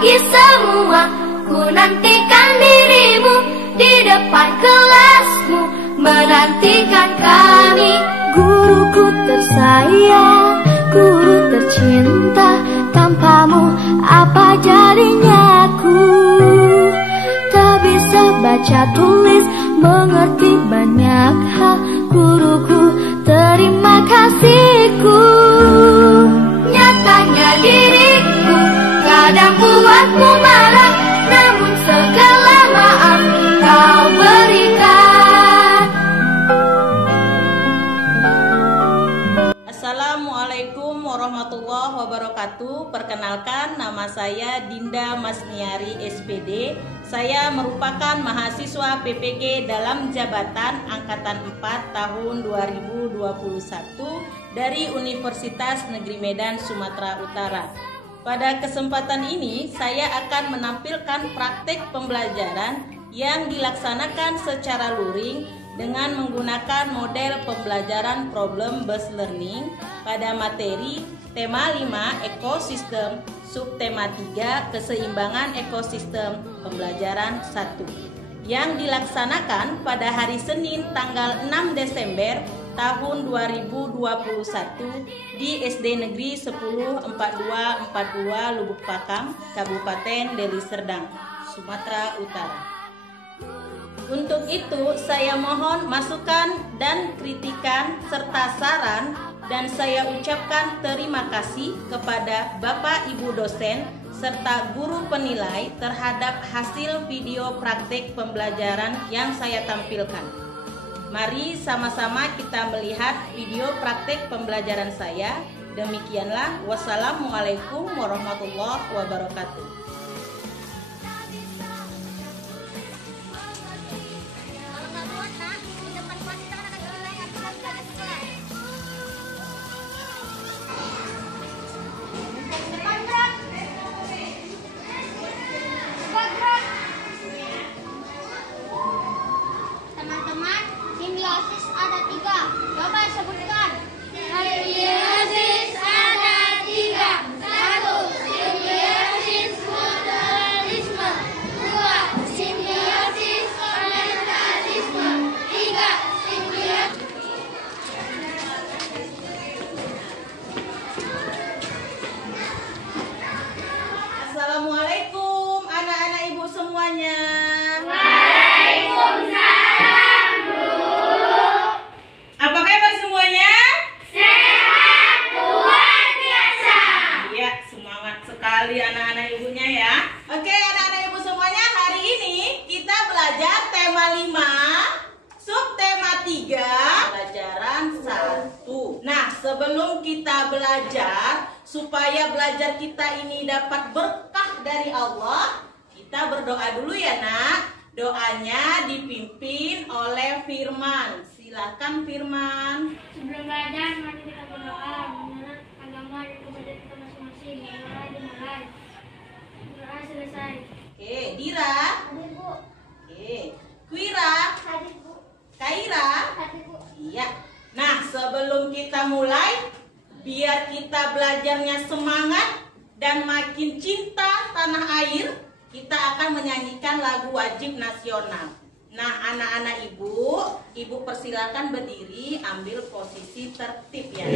pagi semua, ku nantikan dirimu di depan kelasmu, menantikan kami. Guruku tersayang, guru tercinta, tanpamu apa jadinya aku? Tak bisa baca tulis, mengerti banyak hal. Guruku, terima kasihku. Nyatanya diriku kadang buatku marah, namun segala maaf kau berikan. Assalamualaikum warahmatullahi wabarakatuh. Perkenalkan, nama saya Dinda Masniari SPD. Saya merupakan mahasiswa PPG dalam jabatan Angkatan 4 tahun 2021 dari Universitas Negeri Medan, Sumatera Utara. Pada kesempatan ini, saya akan menampilkan praktik pembelajaran yang dilaksanakan secara luring dengan menggunakan model pembelajaran problem based learning pada materi tema 5 ekosistem, subtema 3 keseimbangan ekosistem, pembelajaran 1 yang dilaksanakan pada hari Senin tanggal 6 Desember tahun 2021 di SD Negeri 104242 Lubuk Pakam, Kabupaten Deli Serdang, Sumatera Utara. Untuk itu, saya mohon masukan dan kritikan serta saran, dan saya ucapkan terima kasih kepada Bapak Ibu dosen serta guru penilai terhadap hasil video praktik pembelajaran yang saya tampilkan. Mari sama-sama kita melihat video praktik pembelajaran saya. Demikianlah, wassalamualaikum warahmatullahi wabarakatuh. Teman-teman, simbiosis ada 3. Coba sebutkan. Simbiosis ada 3. 1. Simbiosis mutualisme. 2. Simbiosis komensalisme. 3. Simbiosis. Assalamualaikum anak-anak ibu semuanya. Apa kabar semuanya? Sehat luar biasa. Iya, semangat sekali anak-anak ibunya ya. Oke anak-anak ibu semuanya, hari ini kita belajar tema 5, subtema 3, pelajaran 1. Nah, sebelum kita belajar, supaya belajar kita ini dapat berkah dari Allah, kita berdoa dulu ya nak. Doanya dipimpin oleh Firman. Silakan Firman. Sebelum belajar, mari kita berdoa menurut agama dan kepada kita masing-masing. Dimulai. Doa selesai. Oke, Dira. Hadir, Bu. Oke, Kuira. Hadir, Bu. Kaira. Hadir, Bu. Iya. Nah, sebelum kita mulai, biar kita belajarnya semangat dan makin cinta tanah air, kita akan menyanyikan lagu wajib nasional. Nah, anak-anak ibu persilakan berdiri, ambil posisi tertib ya.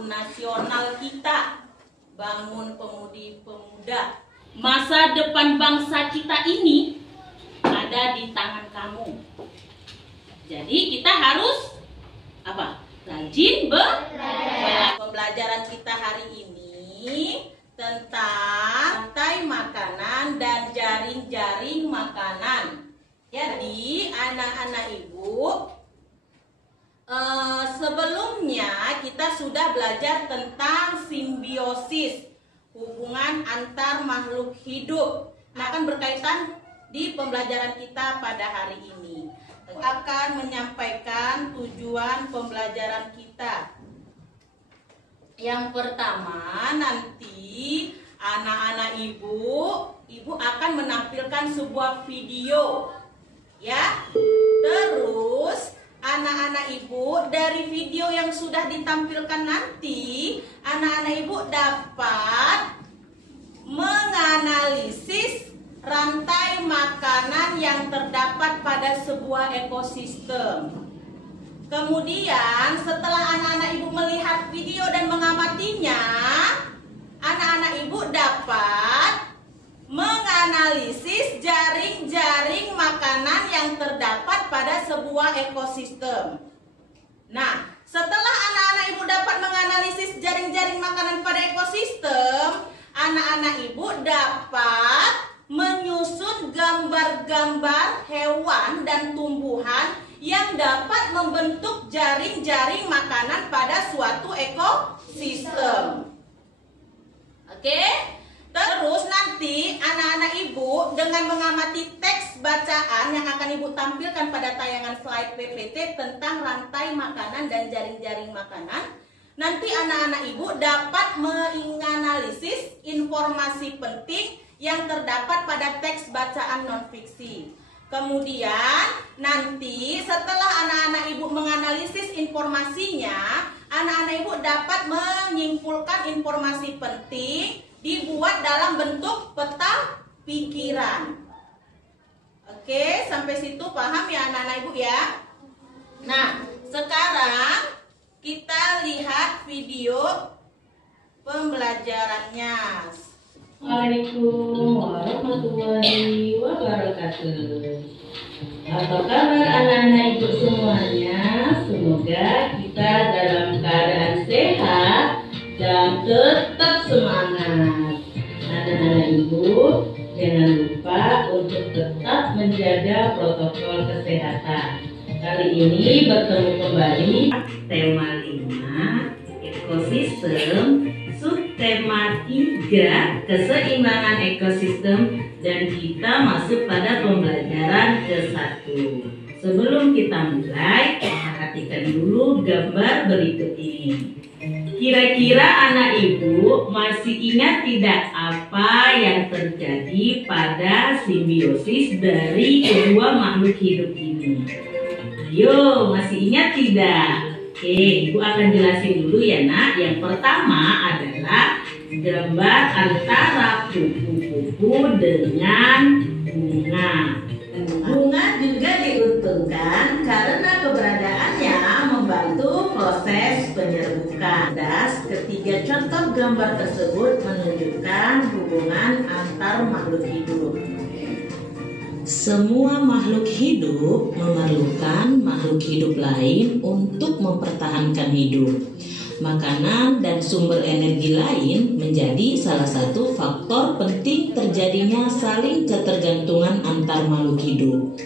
Nasional kita, bangun pemudi-pemuda. Masa depan bangsa kita ini ada di tangan kamu. Jadi kita harus apa? Rajin belajar. Pembelajaran kita hari ini tentang rantai makanan dan jaring-jaring makanan. Jadi anak-anak ibu, sebelumnya kita sudah belajar tentang simbiosis, hubungan antar makhluk hidup. Akan berkaitan di pembelajaran kita pada hari ini. Akan menyampaikan tujuan pembelajaran kita. Yang pertama, nanti anak-anak ibu akan menampilkan sebuah video, ya. Terus anak-anak ibu dari video yang sudah ditampilkan nanti, anak-anak ibu dapat menganalisis rantai makanan yang terdapat pada sebuah ekosistem. Kemudian setelah anak-anak ibu melihat video dan mengamatinya, anak-anak ibu dapat menganalisis jaring-jaring makanan yang terdapat pada sebuah ekosistem. Nah, setelah anak-anak ibu dapat menganalisis jaring-jaring makanan pada ekosistem, anak-anak ibu dapat menyusun gambar-gambar hewan dan tumbuhan yang dapat membentuk jaring-jaring makanan pada suatu ekosistem. Oke? Terus nanti anak-anak ibu dengan mengamati teks bacaan yang akan ibu tampilkan pada tayangan slide PPT tentang rantai makanan dan jaring-jaring makanan, nanti anak-anak ibu dapat menganalisis informasi penting yang terdapat pada teks bacaan non-fiksi. Kemudian nanti setelah anak-anak ibu menganalisis informasinya, anak-anak ibu dapat menyimpulkan informasi penting dibuat dalam bentuk peta pikiran. Oke, sampai situ paham ya anak-anak ibu ya? Nah, sekarang kita lihat video pembelajarannya. Assalamualaikum warahmatullahi wabarakatuh. Apa kabar anak-anak ibu semuanya? Semoga kita dalam keadaan sehat dan tetap semangat. Anak-anak ibu, jangan lupa untuk tetap menjaga protokol kesehatan. Kali ini bertemu kembali tema 5 ekosistem, subtema 3 keseimbangan ekosistem, dan kita masuk pada pembelajaran ke-1. Sebelum kita mulai, perhatikan dulu gambar berikut ini. Kira-kira anak ibu masih ingat tidak apa yang terjadi pada simbiosis dari kedua makhluk hidup ini? Ayo, masih ingat tidak? Oke, ibu akan jelasin dulu ya nak. Yang pertama adalah gambar antara kupu-kupu dengan bunga. Bunga juga diuntungkan karena keberadaannya membantu proses penyerbukan. Ketiga contoh gambar tersebut menunjukkan hubungan antar makhluk hidup. Semua makhluk hidup memerlukan makhluk hidup lain untuk mempertahankan hidup. Makanan dan sumber energi lain menjadi salah satu faktor penting terjadinya saling ketergantungan antar makhluk hidup.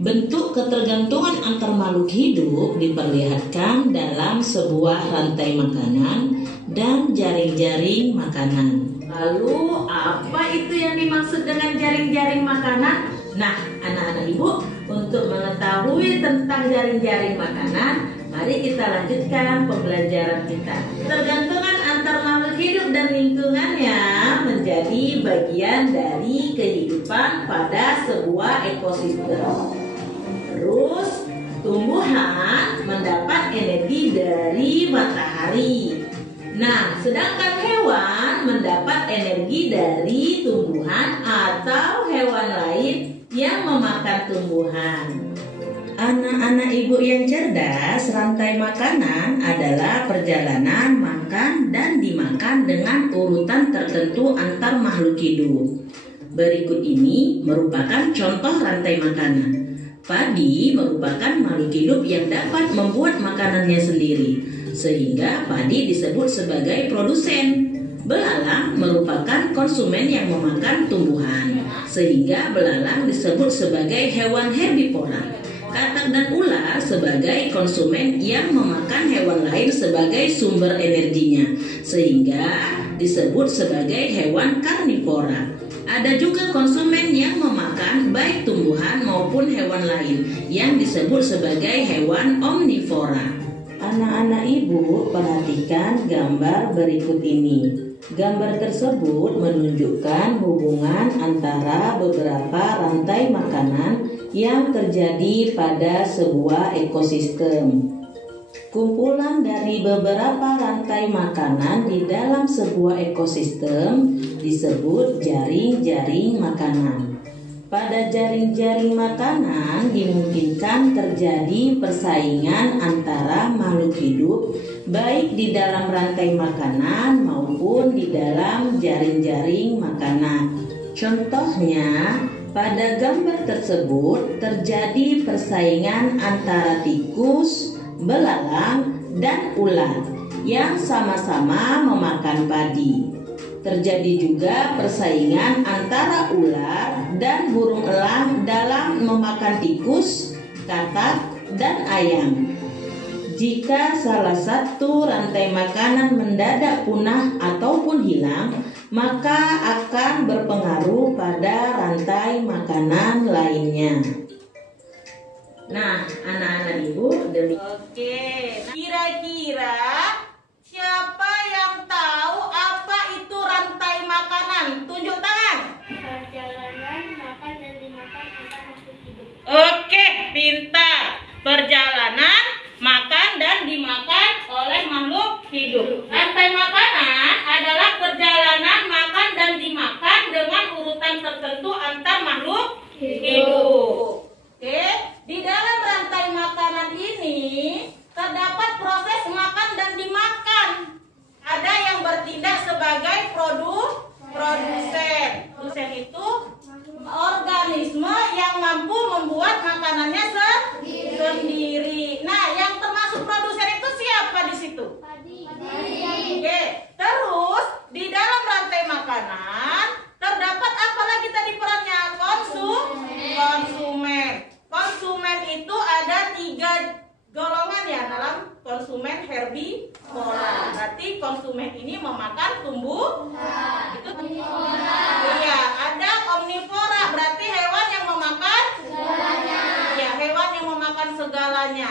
Bentuk ketergantungan antar makhluk hidup diperlihatkan dalam sebuah rantai makanan dan jaring-jaring makanan. Lalu, apa itu yang dimaksud dengan jaring-jaring makanan? Nah, anak-anak ibu, untuk mengetahui tentang jaring-jaring makanan, mari kita lanjutkan pembelajaran kita. Ketergantungan antar makhluk hidup dan lingkungannya menjadi bagian dari kehidupan pada sebuah ekosistem. Terus, tumbuhan mendapat energi dari matahari. Nah, sedangkan hewan mendapat energi dari tumbuhan atau hewan lain yang memakan tumbuhan. Anak-anak ibu yang cerdas, rantai makanan adalah perjalanan makan dan dimakan dengan urutan tertentu antar makhluk hidup. Berikut ini merupakan contoh rantai makanan. Padi merupakan makhluk hidup yang dapat membuat makanannya sendiri, sehingga padi disebut sebagai produsen. Belalang merupakan konsumen yang memakan tumbuhan, sehingga belalang disebut sebagai hewan herbivora. Katak dan ular sebagai konsumen yang memakan hewan lain sebagai sumber energinya, sehingga disebut sebagai hewan karnivora. Ada juga konsumen yang memakan baik tumbuhan maupun hewan lain yang disebut sebagai hewan omnivora. Anak-anak ibu, perhatikan gambar berikut ini. Gambar tersebut menunjukkan hubungan antara beberapa rantai makanan yang terjadi pada sebuah ekosistem. Kumpulan dari beberapa rantai makanan di dalam sebuah ekosistem disebut jaring-jaring makanan. Pada jaring-jaring makanan dimungkinkan terjadi persaingan antara makhluk hidup baik di dalam rantai makanan maupun di dalam jaring-jaring makanan. Contohnya, pada gambar tersebut terjadi persaingan antara tikus, belalang, dan ular yang sama-sama memakan padi. Terjadi juga persaingan antara ular dan burung elang dalam memakan tikus, katak, dan ayam. Jika salah satu rantai makanan mendadak punah ataupun hilang, maka akan berpengaruh pada rantai makanan lainnya. Nah, anak-anak ibu, Oke, kira-kira siapa yang tahu apa itu rantai makanan? Tunjuk tangan. Perjalanan makan dan dimakan antar makhluk hidup. Oke, pintar. Perjalanan makan dan dimakan oleh makhluk hidup. Rantai makanan adalah perjalanan makan dan dimakan dengan urutan tertentu antar makhluk hidup. Oke, di dalam rantai makanan ini terdapat proses makan dan dimakan. Ada yang bertindak sebagai produsen. Produsen itu organisme yang mampu membuat makanannya sendiri. Nah, yang termasuk produsen itu siapa di situ? Oke, terus di dalam rantai makanan terdapat apa lagi tadi perannya? Konsumen. Konsumen itu ada 3 golongan ya dalam konsumen herbivora. Berarti konsumen ini memakan tumbuhan. Itu iya, ada omnivora, berarti hewan yang memakan segalanya. Ya, hewan yang memakan segalanya.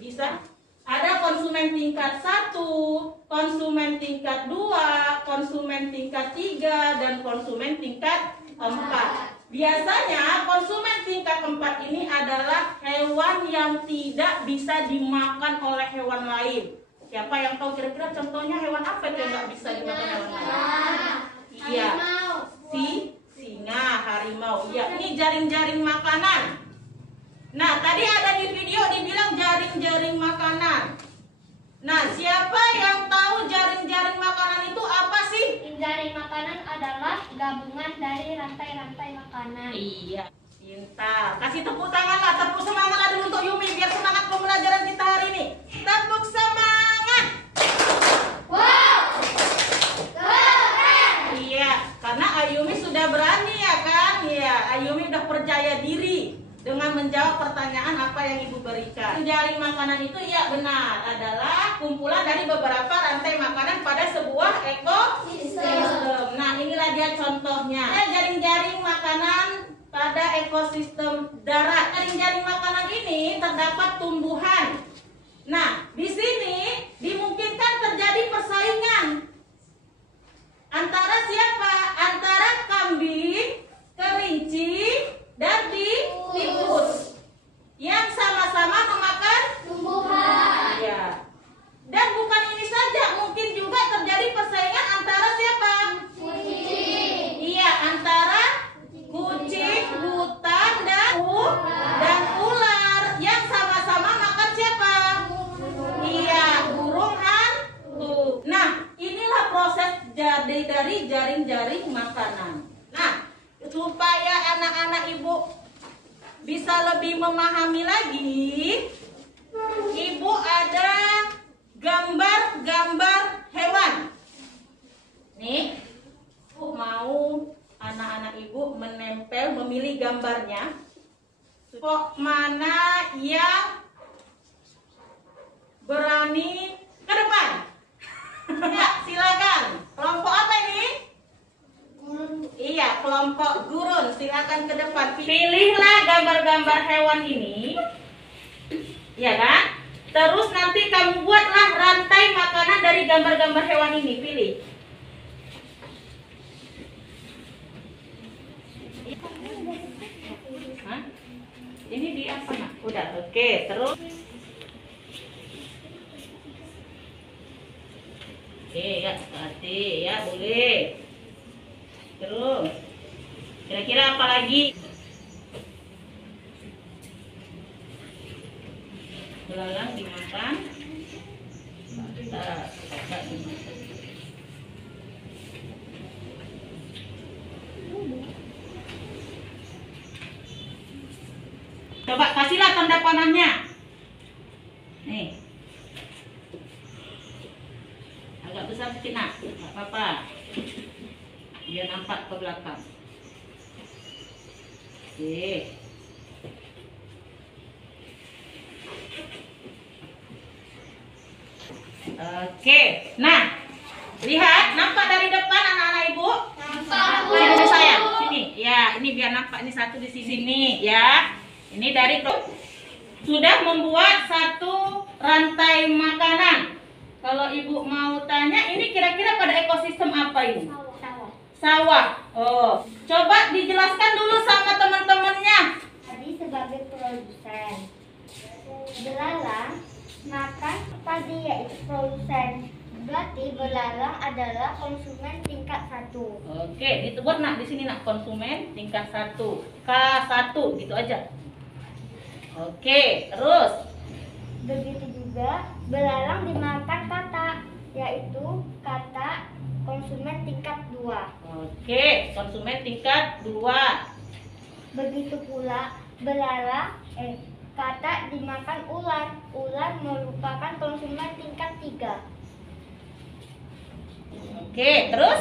Bisa. Ada konsumen tingkat 1, konsumen tingkat 2, konsumen tingkat 3, dan konsumen tingkat 4. Biasanya konsumen tingkat 4 ini adalah hewan yang tidak bisa dimakan oleh hewan lain. Siapa yang tahu kira-kira contohnya hewan apa yang nggak bisa dimakan hewan lain? Iya, singa, harimau. Iya, ini jaring-jaring makanan. Nah, tadi ada di video dibilang jaring-jaring makanan. Nah, siapa yang tahu jaring-jaring makanan itu apa sih? Jaring makanan adalah gabungan dari rantai-rantai makanan. Iya, pintar. Kasih tepuk tangan lah, tepuk semangat lah dulu untuk Yumi biar semangat pembelajaran kita hari ini. Tepuk semangat. Wow! Keren! Iya, karena Ayumi sudah berani ya kan? Iya, Ayumi udah percaya diri dengan menjawab pertanyaan apa yang Ibu berikan. Jaring makanan itu ya benar adalah kumpulan dari beberapa rantai makanan pada sebuah ekosistem. Nah, inilah dia contohnya. Jaring-jaring makanan pada ekosistem darat. Jaring-jaring makanan ini terdapat tumbuhan. Nah, di sini dimungkinkan terjadi persaingan antara siapa? Antara kambing, kelinci, dan tikus yang sama-sama memakan Tumbuhan. ya. Dan bukan ini saja, mungkin juga terjadi persaingan antara siapa? Kucing. Iya, antara kucing, hutan, dan ular yang sama-sama makan siapa? Iya, burung hantu. Nah, inilah proses dari jaring-jaring makanan. Nah, supaya anak-anak ibu bisa lebih memahami lagi, Ibu ada gambar-gambar hewan. Nih, Ibu mau anak-anak Ibu memilih gambarnya. Kelompok mana yang berani ke depan? Ya, silakan. Kelompok apa ini? Iya, kelompok gurun. Silakan ke depan. Pilihlah gambar-gambar hewan ini. Ya kan? Terus nanti kamu buatlah rantai makanan dari gambar-gambar hewan ini. Pilih. Hah? Ini di apa, Nak? Udah, oke. Terus. Oke, ya, hati, ya, boleh. Terus. Kira-kira apa lagi? Belalang dimakan. Kita dimakan. Coba kasihlah tanda panahnya. Nih. Agak besar sedikit, Nak. Enggak apa-apa. Biar nampak ke belakang. Oke. Oke. Nah, lihat, nampak dari depan anak-anak Ibu? Nampak. Sini sayang, sini. Ya, ini biar nampak, ini satu di sini ya. Ini dari sudah membuat satu rantai makanan. Kalau Ibu mau tanya, ini kira-kira pada ekosistem apa ini? Sawah. Oh, coba dijelaskan dulu sama teman-temannya. Tadi sebagai produsen, belalang makan padi yaitu produsen. Berarti belalang adalah konsumen tingkat 1. Oke, dibuat Nak di sini, Nak, konsumen tingkat 1. K1 gitu aja. Oke, terus. Begitu juga belalang dimakan katak, yaitu katak konsumen tingkat 2. Oke, konsumen tingkat 2. Begitu pula katak dimakan ular. Ular merupakan konsumen tingkat 3. Oke, terus?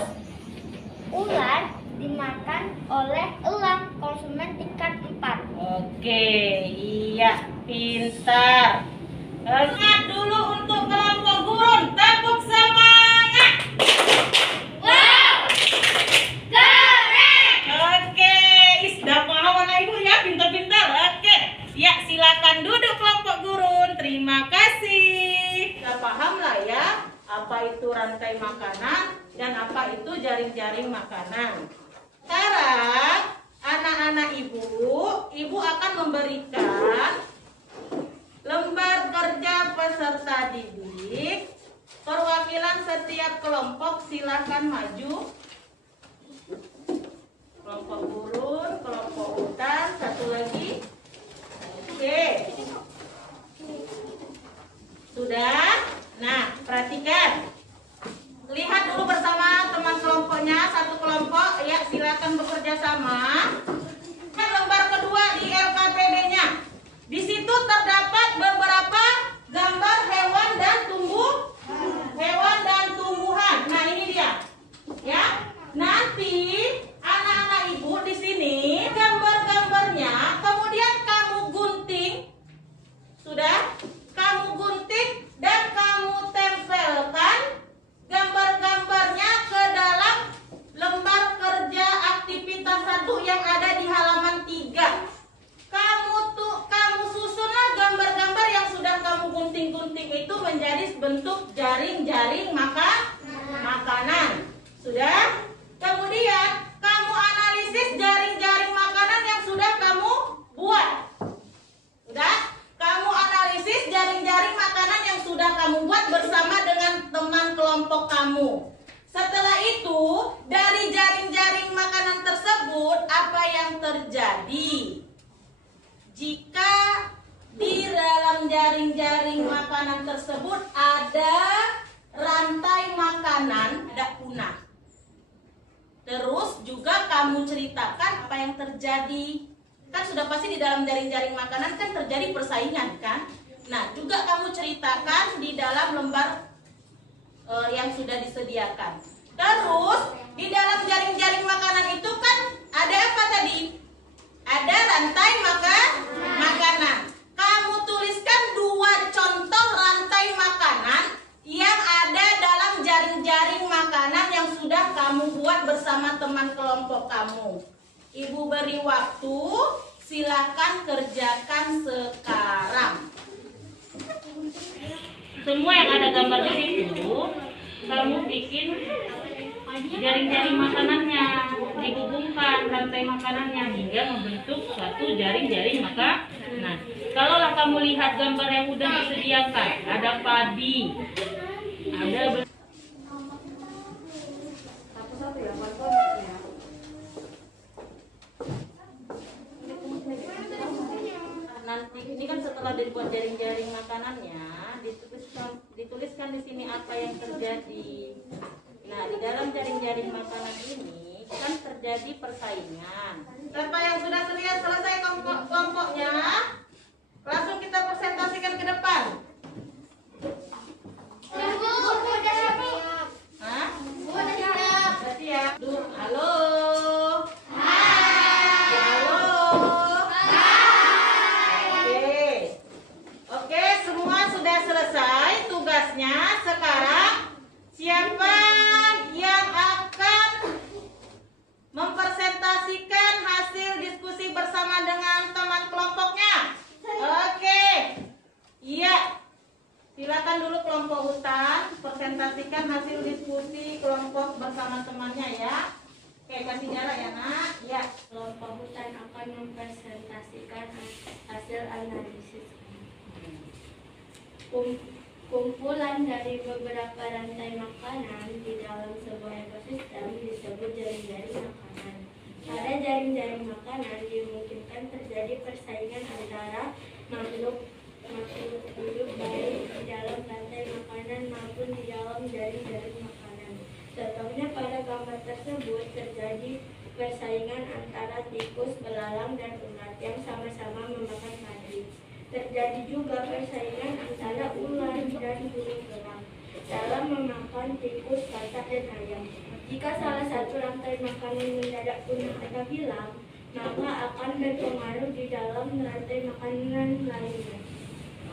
Ular dimakan oleh elang, konsumen tingkat 4. Oke, iya, pintar. Ingat dulu untuk kelompok gurun, tepuk semangat. Wow, keren. Oke, sudah paham anak Ibu ya, pintar-pintar. Oke, ya silakan duduk kelompok gurun. Terima kasih. Sudah paham lah ya, apa itu rantai makanan dan apa itu jaring-jaring makanan. Sekarang anak-anak Ibu akan memberikan lembar kerja peserta didik. Perwakilan setiap kelompok silakan maju. Kelompok gurun, kelompok hutan, satu lagi. Oke. Sudah? Nah, perhatikan. Lihat dulu bersama teman kelompoknya, satu kelompok, ya silakan bekerja sama. Lembar kedua di LKPD-nya. Di situ terdapat beberapa gambar hewan dan tumbuhan. Nah, ini dia. Ya. Nanti anak-anak Ibu di sini gambar-gambarnya kemudian kamu gunting. Sudah? Kamu gunting dan kamu tempelkan gambar-gambarnya ke dalam lembar kerja aktivitas 1 yang ada di halaman 3. Kamu susunlah gambar-gambar yang sudah kamu gunting-gunting itu menjadi bentuk jaring-jaring makanan. Sudah? Kemudian kamu analisis jaring-jaring makanan yang sudah kamu buat. Sudah? Kamu analisis jaring-jaring makanan yang sudah kamu buat bersama dengan teman kelompok kamu. Setelah itu, dari jaring-jaring makanan tersebut, apa yang terjadi? Jika di dalam jaring-jaring makanan tersebut ada rantai makanan, ada punah. Terus juga kamu ceritakan apa yang terjadi. kan sudah pasti di dalam jaring-jaring makanan kan terjadi persaingan kan. Nah, juga kamu ceritakan di dalam lembar yang sudah disediakan. Terus di dalam jaring-jaring makanan itu kan ada apa tadi? Ada rantai makanan. Kamu tuliskan 2 contoh rantai makanan yang ada dalam jaring-jaring makanan yang sudah kamu buat bersama teman kelompok kamu. Ibu beri waktu, silakan kerjakan sekarang. Semua yang ada gambar di situ, kamu bikin jaring-jaring makanannya, dihubungkan rantai makanannya hingga membentuk suatu jaring-jaring makanan. Kalaulah kamu lihat gambar yang udah disediakan, ada padi, ada nanti ini kan setelah dibuat jaring-jaring makanannya, dituliskan di sini apa yang terjadi. Nah, di dalam jaring-jaring makanan ini kan terjadi persaingan. Siapa yang sudah selesai kelompoknya, langsung kita presentasikan ke depan. Hah? Sudah siap. Halo. Oke, semua sudah selesai tugasnya. Sekarang siapa yang akan mempresentasikan hasil diskusi bersama dengan teman kelompoknya? Oke. Iya. Silakan dulu kelompok hutan presentasikan hasil diskusi kelompok bersama temannya ya. Oke, kasih jarak ya, Nak. Ya. Kelompok hutan akan mempresentasikan hasil analisis. Kumpulan dari beberapa rantai makanan di dalam sebuah ekosistem disebut jaring-jaring makanan. Pada jaring-jaring makanan dimungkinkan terjadi persaingan antara makhluk hidup baik di dalam rantai makanan maupun di dalam jaring-jaring makanan. Contohnya pada gambar tersebut terjadi persaingan antara tikus, belalang, dan ulat yang sama-sama memakan padi. Terjadi juga persaingan antara ular dan burung elang dalam memakan tikus, katak, dan ayam. Jika salah satu rantai makanan mendadak punah atau hilang, maka akan berpengaruh di dalam rantai makanan lainnya.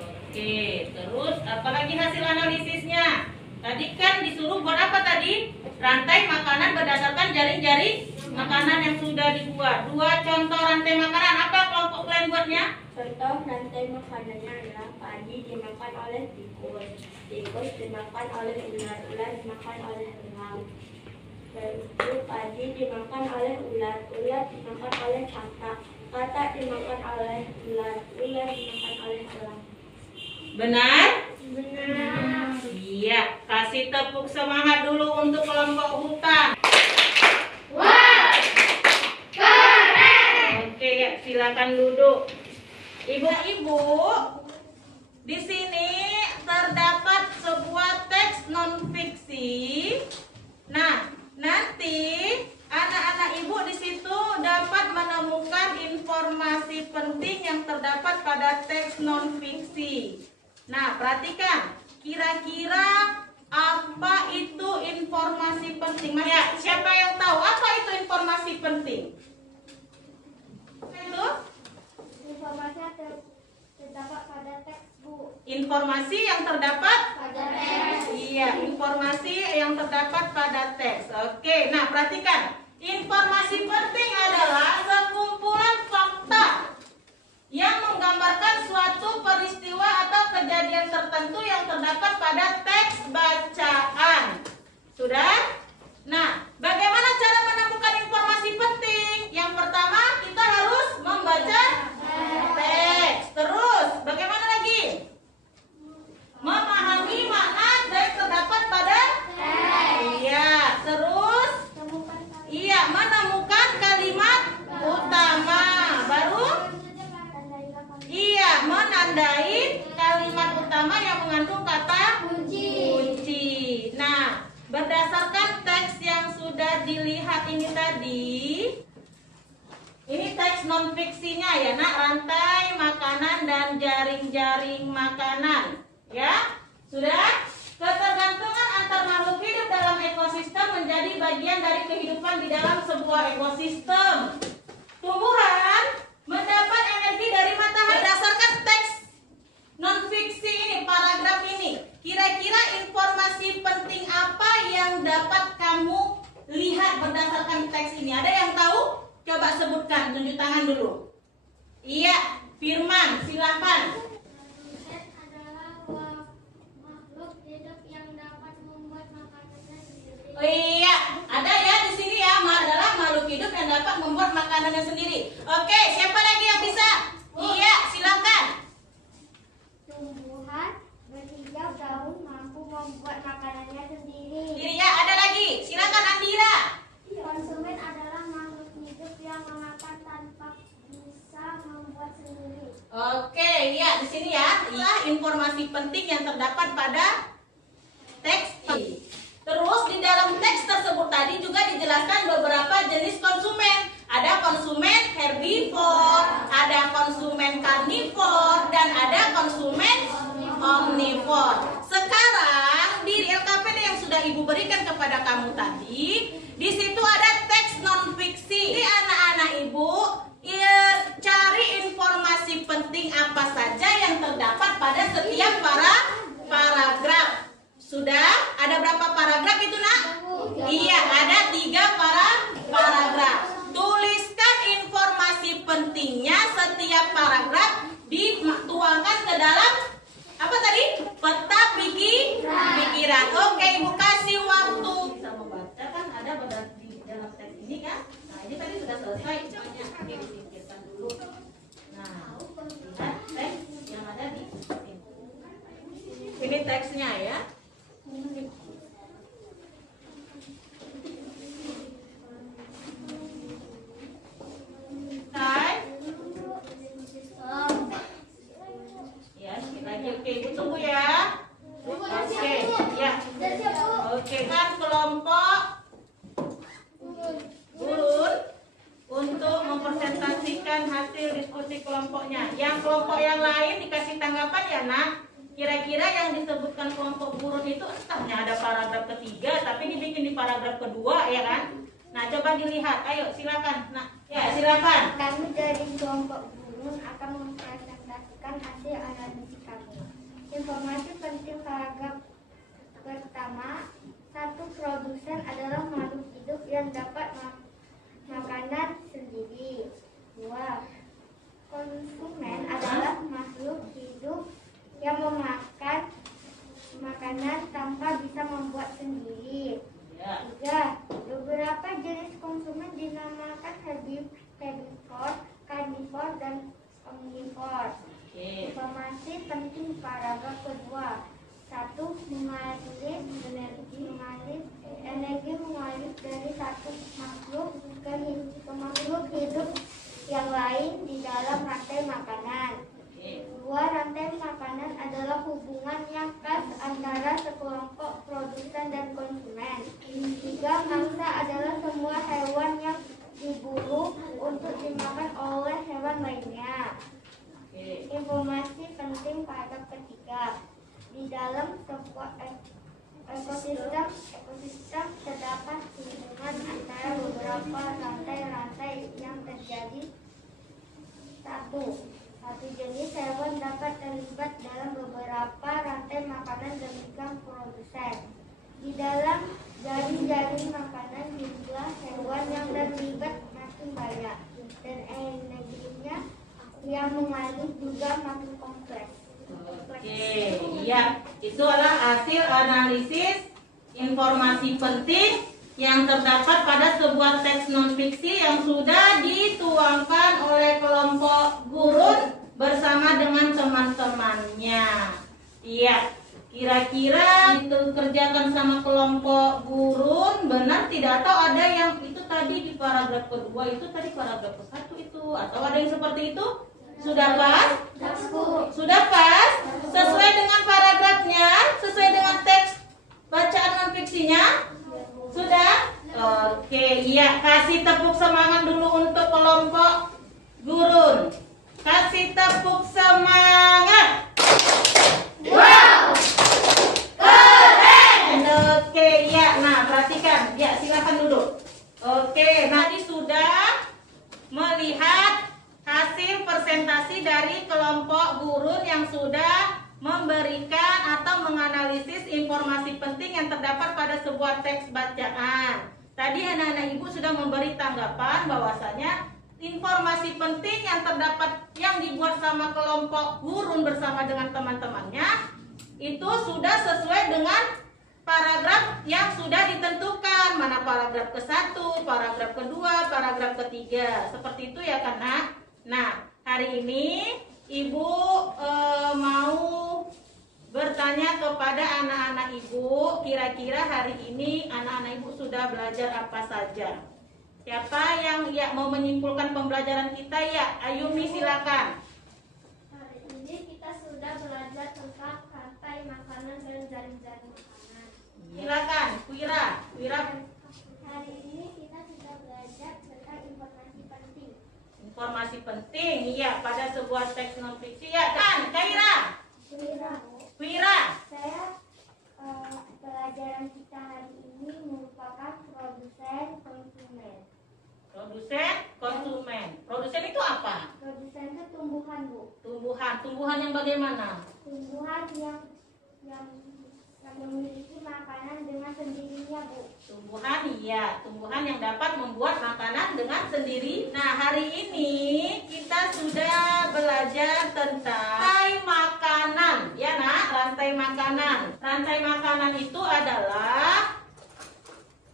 Oke, terus apalagi hasil analisisnya? Tadi kan disuruh buat apa tadi? Rantai makanan berdasarkan jaring-jaring makanan yang sudah dibuat. 2 contoh rantai makanan, apa kelompok kalian buatnya? Contoh rantai makanannya adalah padi dimakan oleh tikus, tikus dimakan oleh ular, ular dimakan oleh elang. Lalu padi dimakan oleh ular, ular dimakan oleh katak, katak dimakan oleh ular, ular dimakan oleh elang. Benar? Benar. Iya, kasih tepuk semangat dulu untuk kelompok hutan. Wah, keren. Oke, ya, silakan duduk. Ibu-ibu, di sini terdapat sebuah teks non-fiksi. Nah, nanti anak-anak ibu di situ dapat menemukan informasi penting yang terdapat pada teks non-fiksi. Nah, perhatikan, kira-kira apa itu informasi penting? Ya, siapa yang tahu apa itu informasi penting? Itu? Informasi terdapat pada teks, Bu. Informasi yang terdapat Pada teks. Iya, informasi yang terdapat pada teks. Oke, nah perhatikan. Informasi penting adalah sekumpulan fakta yang menggambarkan suatu peristiwa atau kejadian tertentu yang terdapat pada teks bacaan. Sudah? Nah, bagaimana cara menemukan informasi penting? Yang pertama, kita harus membaca teks. Terus, bagaimana lagi? Memahami makna teks terdapat pada teks. Iya, terus iya, menemukan kalimat utama. Baru iya, menandai kalimat utama yang mengandung kata kunci. Nah, berdasarkan teks yang sudah dilihat ini tadi, Ini teks non fiksinya ya nak, rantai makanan dan jaring-jaring makanan. Ya, sudah? Ketergantungan antar makhluk hidup dalam ekosistem menjadi bagian dari kehidupan di dalam sebuah ekosistem. Tumbuhan mendapat energi dari matahari. Berdasarkan teks non fiksi ini, paragraf ini, kira-kira informasi penting apa yang dapat kamu lihat berdasarkan teks ini? Ada yang tahu? Coba sebutkan, tunjuk tangan dulu. Iya, Firman, silakan. Insek adalah makhluk hidup yang dapat membuat makanannya sendiri. Oh iya, ada ya di sini ya, adalah makhluk hidup yang dapat membuat makanannya sendiri. Oke, siapa lagi yang bisa? Iya, silakan. Tumbuhan berhijau daun mampu membuat makanannya sendiri. Iya, ada lagi. Silakan Andira. Konsumen adalah makhluk hidup yang memakan tanpa bisa membuat sendiri. Oke, ya di sini ya, inilah informasi penting yang terdapat pada teks. Terus di dalam teks tersebut tadi juga dijelaskan beberapa jenis konsumen. Ada konsumen herbivore, ada konsumen karnivore, dan ada konsumen omnivore. Sekarang di LKPD yang sudah Ibu berikan kepada kamu tadi, di situ ada teks non fiksi. Jadi anak-anak Ibu cari informasi penting apa saja yang terdapat pada setiap paragraf. Sudah? Ada berapa paragraf itu nak? Iya, ada 3 paragraf. Tuliskan informasi pentingnya setiap paragraf, dituangkan ke dalam apa tadi? Peta pikiran. Oke, Ibu kasih waktu. Bisa membaca kan ada di dalam teks ini kan? Nah, ini tadi sudah selesai semuanya. Oke, disingkirkan dulu. Nah, lihat teks yang ada di sini. Ini teksnya ya. Ya, sedikit lagi. Oke, Ibu tunggu ya. Oke, ya. Oke, kan kelompok gurun untuk mempresentasikan hasil diskusi kelompoknya. Yang kelompok yang lain dikasih tanggapan ya nak. Kira-kira yang disebutkan kelompok gurun itu entahnya ada paragraf ketiga, tapi dibikin di paragraf kedua ya kan? Nah, coba dilihat. Ayo, silakan. Nah, ya silakan. Kami dari kelompok gurun akan mempresentasikan hasil analisis kami. Informasi penting paragraf pertama, 1. Produsen adalah makhluk hidup yang dapat makanan sendiri. 2. Konsumen adalah makhluk hidup yang memakan makanan tanpa bisa membuat sendiri. 3. Beberapa jenis konsumen dinamakan herbivore, karnivore, dan omnivore. Informasi penting paragraf kedua. 1. Energi mengalir dari satu makhluk ke makhluk hidup yang lain di dalam rantai makanan. 2. Rantai makanan adalah hubungan yang khas antara sekelompok produsen dan konsumen. 3. Mangsa adalah semua hewan yang diburu untuk dimakan oleh hewan lainnya. Informasi penting paragraf ketiga. Di dalam sebuah ekosistem terdapat hubungan antara beberapa rantai-rantai yang terjadi. 1 jenis hewan dapat terlibat dalam beberapa rantai makanan demikian produsen. Di dalam jaring-jaring makanan jumlah hewan yang terlibat makin banyak dan energinya yang mengalir juga makin kompleks. Oke, iya, itu adalah hasil analisis informasi penting yang terdapat pada sebuah teks non fiksi yang sudah dituangkan oleh kelompok gurun bersama dengan teman-temannya. Iya, kira-kira itu kerjakan sama kelompok gurun benar tidak, atau ada yang itu tadi di paragraf kedua itu tadi paragraf ke-1 itu, atau ada yang seperti itu? Sudah pas? Sudah pas? Sesuai dengan paragrafnya? Sesuai dengan teks bacaan non fiksinya? Sudah? Oke, Iya, kasih tepuk semangat dulu untuk kelompok gurun. Kasih tepuk semangat. Wow. Keren. Oke, ya. Nah, perhatikan. Ya, silakan duduk. Oke, tadi sudah melihat hasil presentasi dari kelompok gurun yang sudah memberikan atau menganalisis informasi penting yang terdapat pada sebuah teks bacaan. Tadi anak-anak ibu sudah memberi tanggapan bahwasanya informasi penting yang terdapat yang dibuat sama kelompok gurun bersama dengan teman-temannya itu sudah sesuai dengan paragraf yang sudah ditentukan. Mana paragraf ke-1, paragraf kedua, paragraf ketiga. Seperti itu ya kan, Nak? Nah, hari ini Ibu mau bertanya kepada anak-anak Ibu, kira-kira hari ini anak-anak Ibu sudah belajar apa saja? Siapa yang mau menyimpulkan pembelajaran kita ya? Ayumi silakan. Hari ini kita sudah belajar tentang rantai makanan dan jaring-jaring makanan. Silakan, Wira. Hari ini kita sudah belajar tentang informasi penting. Informasi penting, iya, pada sebuah teks non fiksi ya kan, Kaira. Wira. Saya pelajaran kita hari ini merupakan produsen konsumen. Produsen itu apa? Produsen itu tumbuhan, Bu. Tumbuhan yang bagaimana? Tumbuhan yang memiliki makanan dengan sendirinya, Bu. Tumbuhan yang dapat membuat makanan dengan sendiri. Nah, hari ini kita sudah belajar tentang rantai makanan, ya Nak, rantai makanan. Rantai makanan itu adalah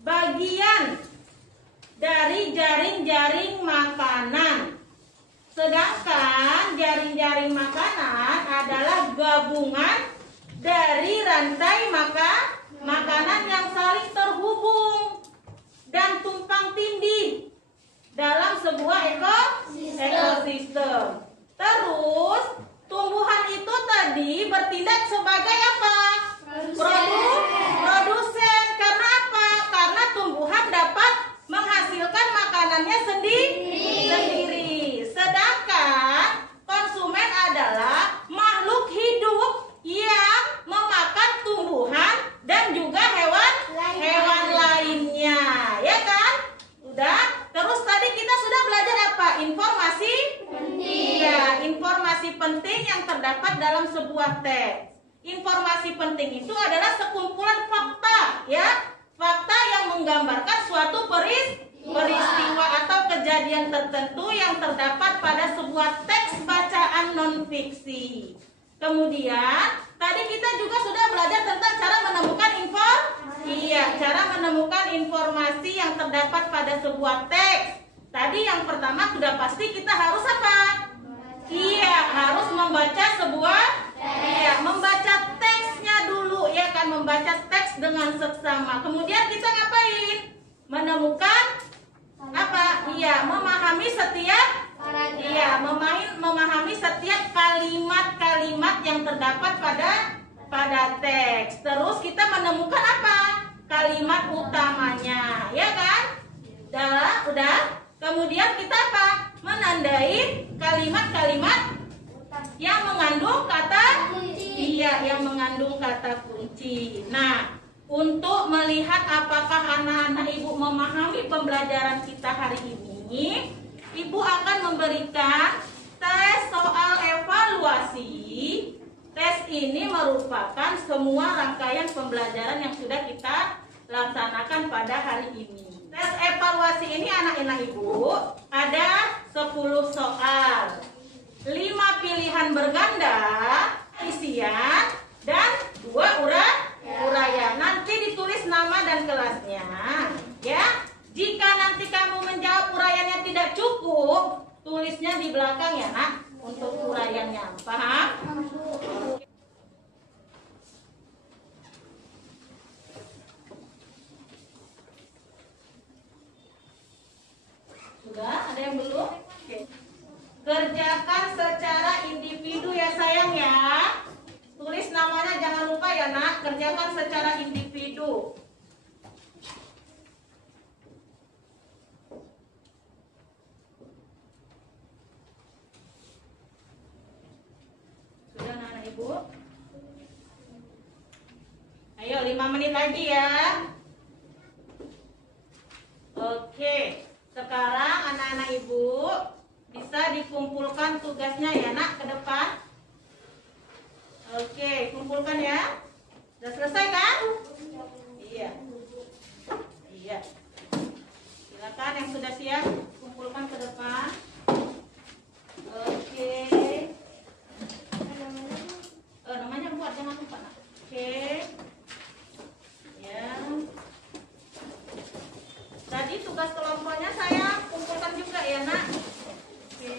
bagian dari jaring-jaring makanan. Sedangkan jaring-jaring makanan adalah gabungan dari rantai makanan yang saling terhubung dan tumpang tindih dalam sebuah ekosistem. Terus tumbuhan itu tadi bertindak sebagai apa? Produsen. Karena apa? Karena tumbuhan dapat menghasilkan makanannya sendiri. Sedangkan konsumen adalah makhluk hidup yang memakan tumbuhan dan juga hewan lainnya, ya kan? Udah. Terus tadi kita sudah belajar apa? Informasi penting. Ya, informasi penting yang terdapat dalam sebuah teks. Informasi penting itu adalah sekumpulan fakta, ya. Fakta yang menggambarkan suatu peristiwa atau kejadian tertentu yang terdapat pada sebuah teks bacaan non-fiksi. Kemudian, tadi kita juga sudah belajar tentang cara menemukan cara menemukan informasi yang terdapat pada sebuah teks. Tadi yang pertama sudah pasti kita harus apa? Harus membaca membaca teksnya dulu, ya kan, membaca teks dengan seksama. Kemudian kita ngapain? Menemukan apa? Memahami setiap memahami setiap kalimat-kalimat yang terdapat pada teks. Terus kita menemukan apa? Kalimat utamanya, ya kan? Udah. Kemudian kita apa? Menandai kalimat-kalimat yang mengandung kata yang mengandung kata kunci. Nah, untuk melihat apakah anak-anak Ibu memahami pembelajaran kita hari ini, Ibu akan memberikan tes soal evaluasi. Tes ini merupakan semua rangkaian pembelajaran yang sudah kita laksanakan pada hari ini. Tes evaluasi ini anak-anak Ibu ada 10 soal, 5 pilihan berganda, isian, dan 2 uraian. Nanti ditulis nama dan kelasnya, ya. Jika nanti kamu menjawab uraiannya tidak cukup, tulisnya di belakang ya, Nak, untuk uraiannya. Paham? Sudah? Ada yang belum? Oke. Kerjakan secara individu ya sayang ya. Tulis namanya jangan lupa ya Nak. Kerjakan secara individu. ulangi lagi ya. Oke, sekarang anak-anak ibu bisa dikumpulkan tugasnya ya nak ke depan. Oke, kumpulkan ya. Sudah selesai kan? Iya. Iya. Silakan yang sudah siap kumpulkan ke depan. Oke. Namanya buat jangan lupa nak. Oke. Ya. Tadi tugas kelompoknya saya kumpulkan juga ya nak. Oke.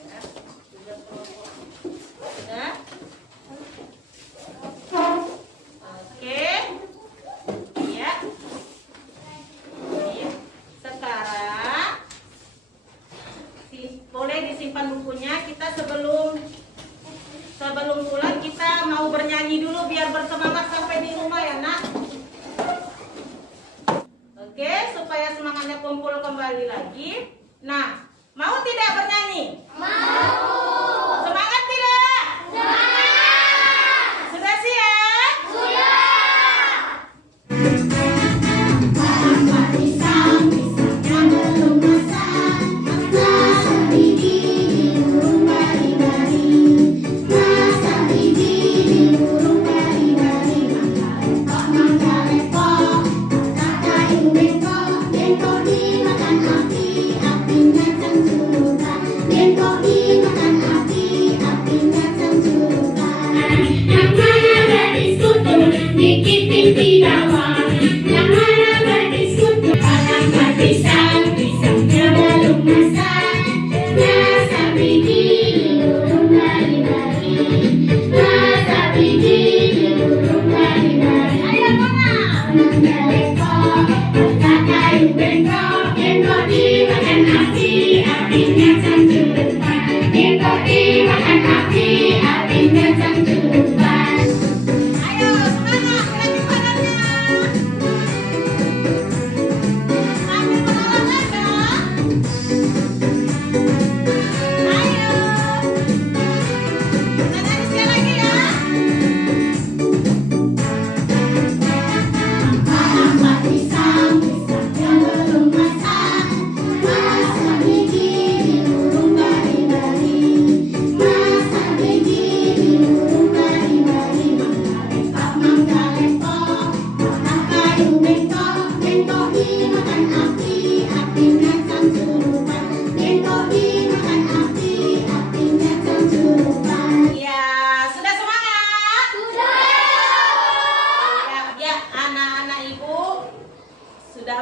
Ya, tugas kelompok. Sudah? Oke. Iya. Iya. Sekarang boleh disimpan bukunya. Kita sebelum pulang kita mau bernyanyi dulu biar bersemangat sampai di rumah ya nak. Oke, supaya semangatnya kumpul kembali lagi. Nah, mau tidak bernyanyi? Mau. Semangat tidak? Semangat. Sudah siap? Sudah.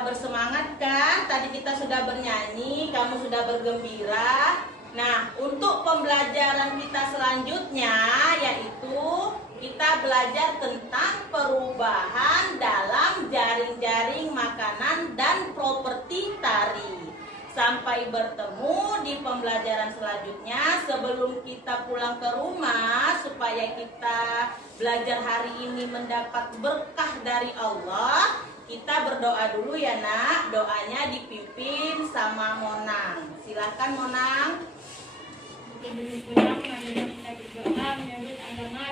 Bersemangat kan? Tadi kita sudah bernyanyi, kamu sudah bergembira. Nah, untuk pembelajaran kita selanjutnya yaitu kita belajar tentang perubahan dalam jaring-jaring makanan dan properti tari. Sampai bertemu di pembelajaran selanjutnya. Sebelum kita pulang ke rumah, supaya kita belajar hari ini mendapat berkah dari Allah, kita berdoa dulu ya nak. Doanya dipimpin sama Monang. Silahkan Monang. Kita berdoa menyambut agama